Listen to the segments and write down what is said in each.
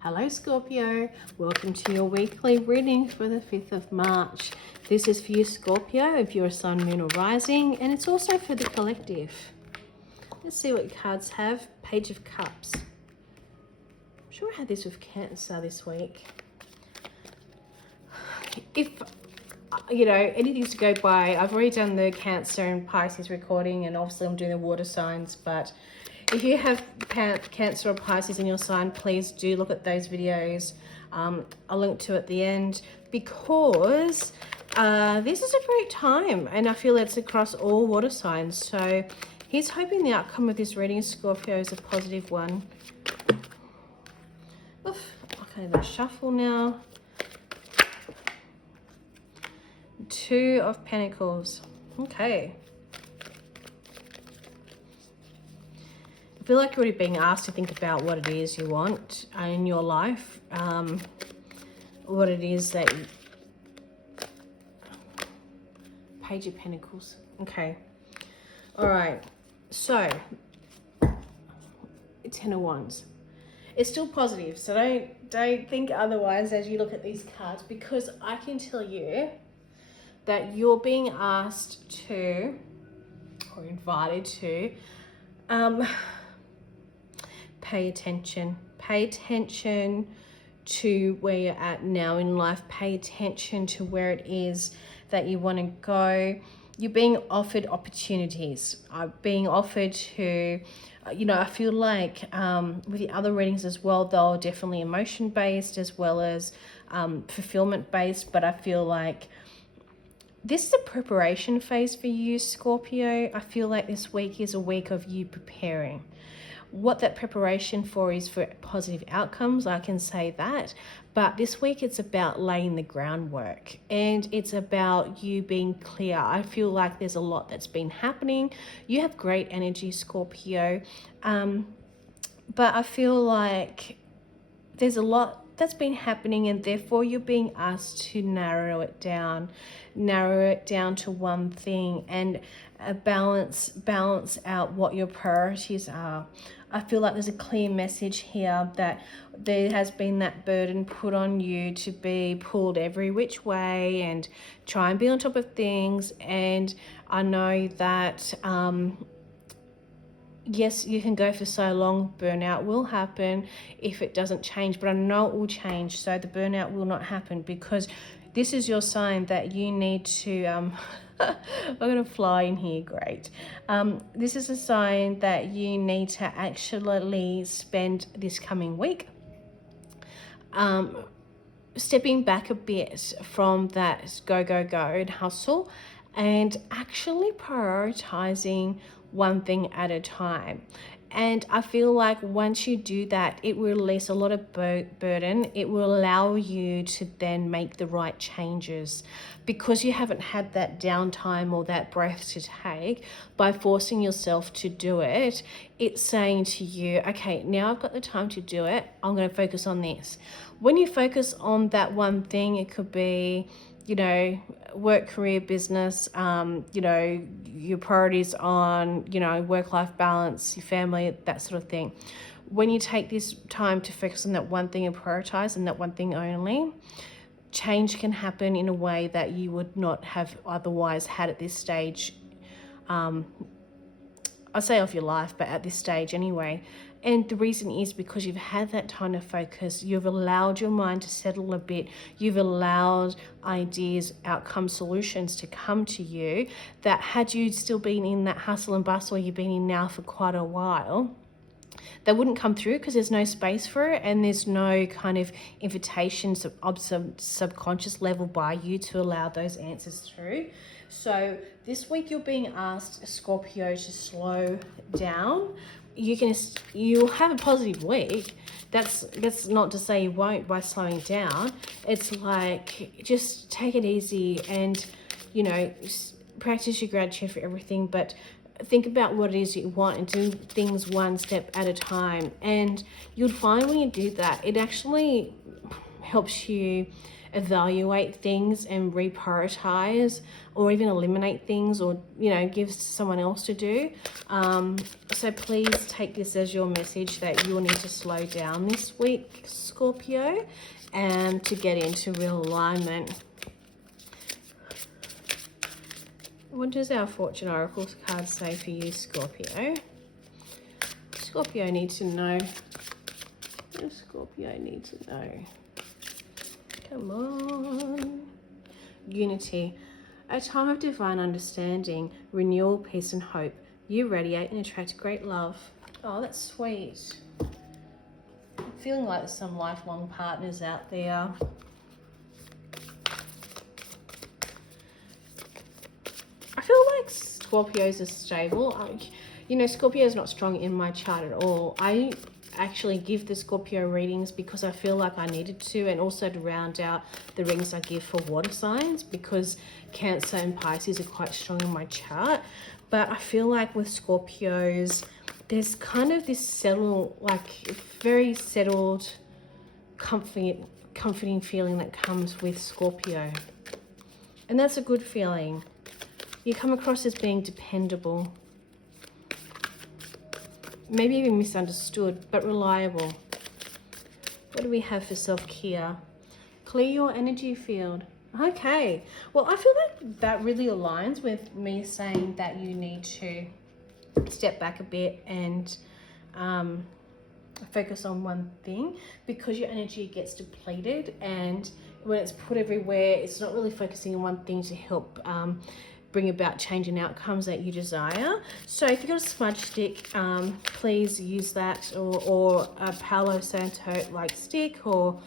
Hello Scorpio, welcome to your weekly reading for the 5th of March. This is for you Scorpio if you're a sun, moon or rising, and it's also for the collective. Let's see what cards have. Page of Cups. I'm sure I had this with Cancer this week. If, anything's to go by, I've already done the Cancer and Pisces recording, and obviously I'm doing the water signs, but if you have Cancer or Pisces in your sign, please do look at those videos. I'll link to at the end, because this is a great time, and I feel it's across all water signs. So he's hoping the outcome of this reading, Scorpio, is a positive one. Oof, okay, let's shuffle now. 2 of Pentacles. Okay. I feel like you're already being asked to think about what it is you want in your life. What it is that you... Page of Pentacles. Okay. All right. So, 10 of Wands. It's still positive, so don't think otherwise as you look at these cards, because I can tell you that you're being asked to, or invited to, pay attention. Pay attention to where you're at now in life. Pay attention to where it is that you want to go. You're being offered opportunities. Being offered to, I feel like with the other readings as well, they're definitely emotion-based as well as fulfillment-based, but I feel like this is a preparation phase for you, Scorpio. I feel like this week is a week of you preparing. What that preparation for is for positive outcomes, I can say that. But this week it's about laying the groundwork, and it's about you being clear. I feel like there's a lot that's been happening. You have great energy, Scorpio. But I feel like there's a lot that's been happening, and therefore you're being asked to narrow it down to one thing, and balance out what your priorities are. I feel like there's a clear message here that there has been that burden put on you to be pulled every which way and try and be on top of things. And I know that yes, you can go for so long, burnout will happen if it doesn't change, but I know it will change, so the burnout will not happen, because this is your sign that you need to, I'm going to fly in here, great. This is a sign that you need to actually spend this coming week stepping back a bit from that go and hustle, and actually prioritizing one thing at a time. And I feel like once you do that, it will release a lot of burden. It will allow you to then make the right changes, because you haven't had that downtime or that breath to take. By forcing yourself to do it, it's saying to you, okay, now I've got the time to do it. I'm going to focus on this. When you focus on that one thing, it could be, work, career, business, your priorities on, work-life balance, your family, that sort of thing. When you take this time to focus on that one thing and prioritize and that one thing only, change can happen in a way that you would not have otherwise had at this stage. I'd say of your life, but at this stage anyway. And the reason is because you've had that time to focus. You've allowed your mind to settle a bit. You've allowed ideas, outcome, solutions to come to you that, had you still been in that hustle and bustle you've been in now for quite a while, they wouldn't come through, because there's no space for it, and there's no kind of invitation of some subconscious level by you to allow those answers through. So this week you're being asked, Scorpio, to slow down. You'll have a positive week. That's not to say you won't by slowing down. It's like, just take it easy and, practice your gratitude for everything, but think about what it is you want and do things one step at a time. And you'll find when you do that, it actually helps you evaluate things and reprioritize, or even eliminate things, or, you know, give to someone else to do. So please take this as your message that you'll need to slow down this week, Scorpio, and to get into real alignment. What does our Fortune Oracle card say for you, Scorpio? Scorpio needs to know. What does Scorpio need to know? Come on. Unity. A time of divine understanding, renewal, peace and hope. You radiate and attract great love. Oh, that's sweet. I'm feeling like there's some lifelong partners out there. I feel like Scorpios are stable. You know, Scorpio is not strong in my chart at all. I actually give the Scorpio readings because I feel like I needed to, and also to round out the readings I give for water signs, because Cancer and Pisces are quite strong in my chart. But I feel like with Scorpios, there's kind of this settled, like very settled, comforting feeling that comes with Scorpio. And that's a good feeling. You come across as being dependable. Maybe even misunderstood, but reliable. What do we have for self-care? Clear your energy field. Okay. Well, I feel like that really aligns with me saying that you need to step back a bit and focus on one thing, because your energy gets depleted, and when it's put everywhere, it's not really focusing on one thing to help bring about change and outcomes that you desire. So if you've got a smudge stick, please use that, or a Palo Santo like stick, or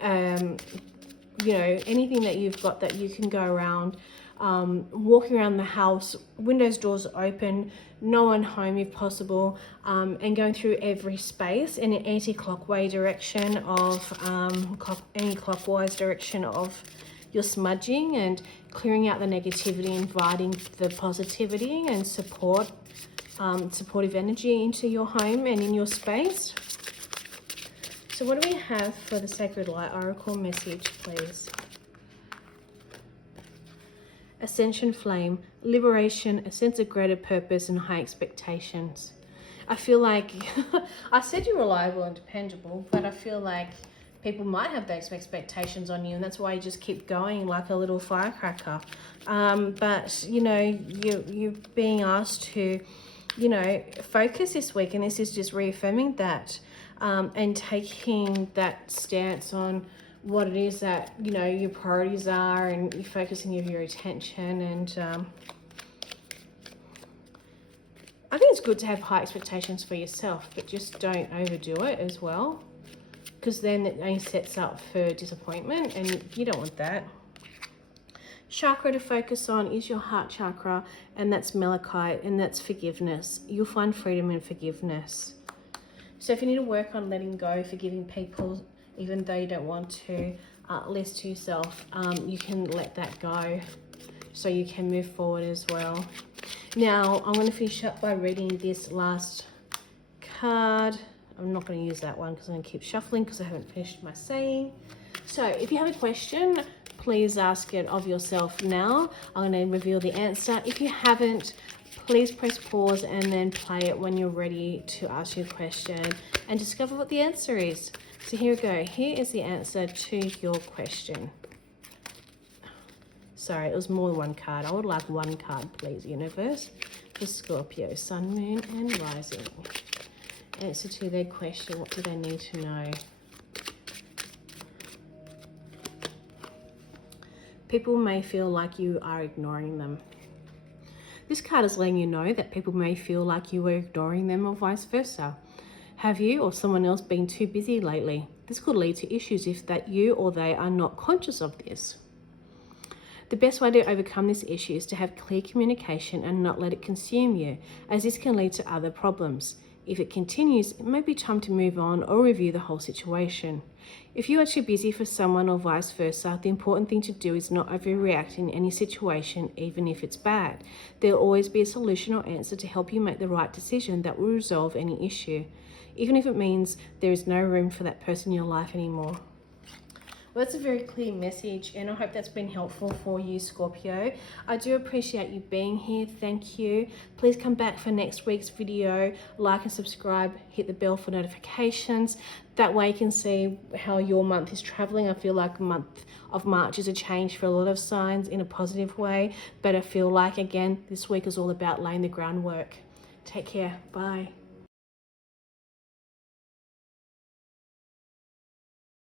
you know, anything that you've got that you can go around, walking around the house, windows, doors open, no one home if possible, and going through every space in an anti-clockwise direction of clockwise direction of your smudging, and clearing out the negativity, inviting the positivity and supportive energy into your home and in your space. So what do we have for the Sacred Light Oracle message, please? Ascension flame, liberation, a sense of greater purpose and high expectations. I feel like, I said you're reliable and dependable, but I feel like people might have those expectations on you, and that's why you just keep going like a little firecracker. But, you know, you're being asked to, you know, focus this week, and this is just reaffirming that, and taking that stance on what it is that, you know, your priorities are, and you're focusing your attention. And I think it's good to have high expectations for yourself, but just don't overdo it as well, because then it only sets up for disappointment, and you don't want that. Chakra to focus on is your heart chakra, and that's malachite, and that's forgiveness. You'll find freedom in forgiveness. So if you need to work on letting go, forgiving people, even though you don't want to, less to yourself, you can let that go so you can move forward as well. Now, I'm going to finish up by reading this last card. I'm not going to use that one because I'm going to keep shuffling because I haven't finished my saying. So if you have a question, please ask it of yourself now. I'm going to reveal the answer. If you haven't, please press pause and then play it when you're ready to ask your question and discover what the answer is. So here we go. Here is the answer to your question. Sorry, it was more than one card. I would like one card, please, universe. For Scorpio, Sun, Moon and Rising. Answer to their question. What do they need to know? People may feel like you are ignoring them. This card is letting you know that people may feel like you are ignoring them, or vice versa. Have you or someone else been too busy lately? This could lead to issues if that you or they are not conscious of this. The best way to overcome this issue is to have clear communication and not let it consume you, as this can lead to other problems. If it continues, it may be time to move on or review the whole situation. If you are too busy for someone or vice versa, the important thing to do is not overreact in any situation, even if it's bad. There will always be a solution or answer to help you make the right decision that will resolve any issue, even if it means there is no room for that person in your life anymore. Well, that's a very clear message, and I hope that's been helpful for you, Scorpio. I do appreciate you being here. Thank you. Please come back for next week's video. Like and subscribe. Hit the bell for notifications. That way you can see how your month is traveling. I feel like the month of March is a change for a lot of signs in a positive way. But I feel like, again, this week is all about laying the groundwork. Take care. Bye.